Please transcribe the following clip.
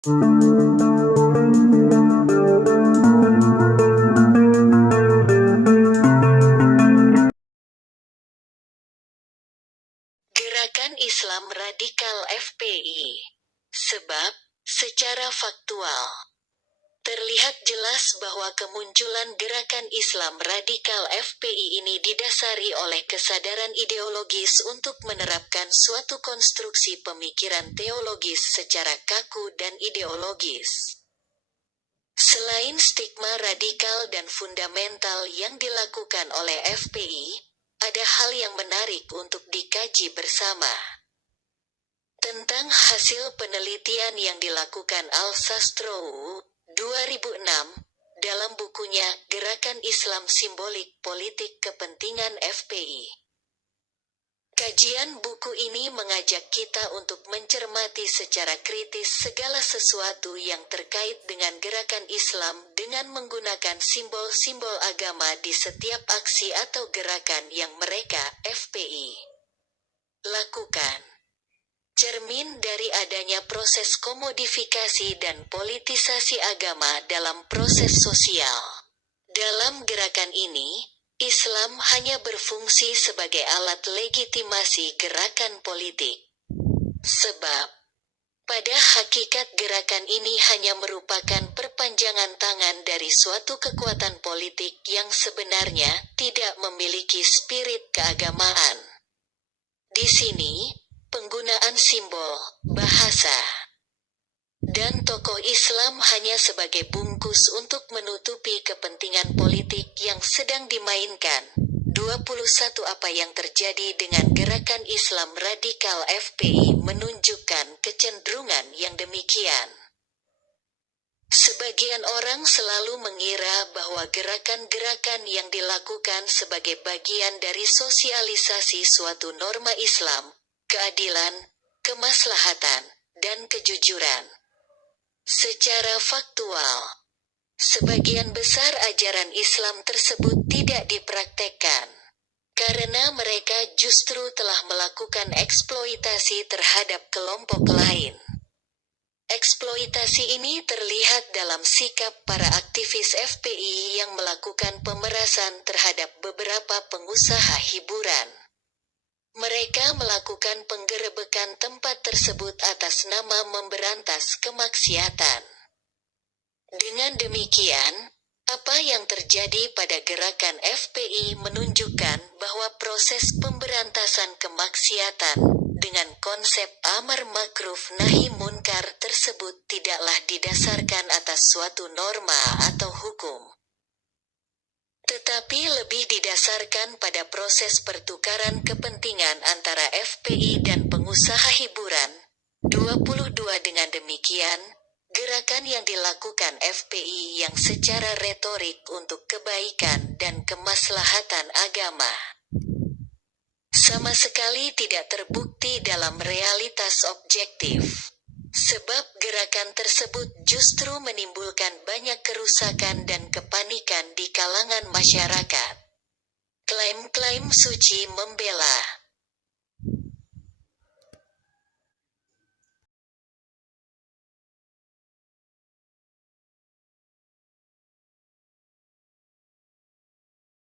Gerakan Islam Radikal FPI. Sebab, secara faktual, terlihat jelas bahwa kemunculan gerakan Islam Radikal FPI ini didasari oleh kesadaran ideologis untuk menerapkan suatu konstruksi pemikiran teologis secara kaku dan ideologis. Selain stigma radikal dan fundamental yang dilakukan oleh FPI, ada hal yang menarik untuk dikaji bersama. Tentang hasil penelitian yang dilakukan Al-Sastrow, 2006, dalam bukunya Gerakan Islam Simbolik Politik Kepentingan FPI. Kajian buku ini mengajak kita untuk mencermati secara kritis segala sesuatu yang terkait dengan gerakan Islam dengan menggunakan simbol-simbol agama di setiap aksi atau gerakan yang mereka, FPI, lakukan. Cermin dari adanya proses komodifikasi dan politisasi agama dalam proses sosial. Dalam gerakan ini, Islam hanya berfungsi sebagai alat legitimasi gerakan politik. Sebab, pada hakikat gerakan ini hanya merupakan perpanjangan tangan dari suatu kekuatan politik yang sebenarnya tidak memiliki spirit keagamaan. Di sini, penggunaan simbol, bahasa, dan tokoh Islam hanya sebagai bungkus untuk menutupi kepentingan politik yang sedang dimainkan. 21 Apa yang terjadi dengan gerakan Islam Radikal FPI menunjukkan kecenderungan yang demikian. Sebagian orang selalu mengira bahwa gerakan-gerakan yang dilakukan sebagai bagian dari sosialisasi suatu norma Islam, keadilan, kemaslahatan, dan kejujuran. Secara faktual, sebagian besar ajaran Islam tersebut tidak dipraktekkan, karena mereka justru telah melakukan eksploitasi terhadap kelompok lain. Eksploitasi ini terlihat dalam sikap para aktivis FPI yang melakukan pemerasan terhadap beberapa pengusaha hiburan. Mereka melakukan penggerebekan tempat tersebut atas nama memberantas kemaksiatan. Dengan demikian, apa yang terjadi pada gerakan FPI menunjukkan bahwa proses pemberantasan kemaksiatan dengan konsep amar ma'ruf nahi munkar tersebut tidaklah didasarkan atas suatu norma atau hukum, tetapi lebih didasarkan pada proses pertukaran kepentingan antara FPI dan pengusaha hiburan. 22 Dengan demikian, gerakan yang dilakukan FPI yang secara retorik untuk kebaikan dan kemaslahatan agama sama sekali tidak terbukti dalam realitas objektif. Sebab gerakan tersebut justru menimbulkan banyak kerusakan dan kepanikan di kalangan masyarakat. Klaim-klaim suci membela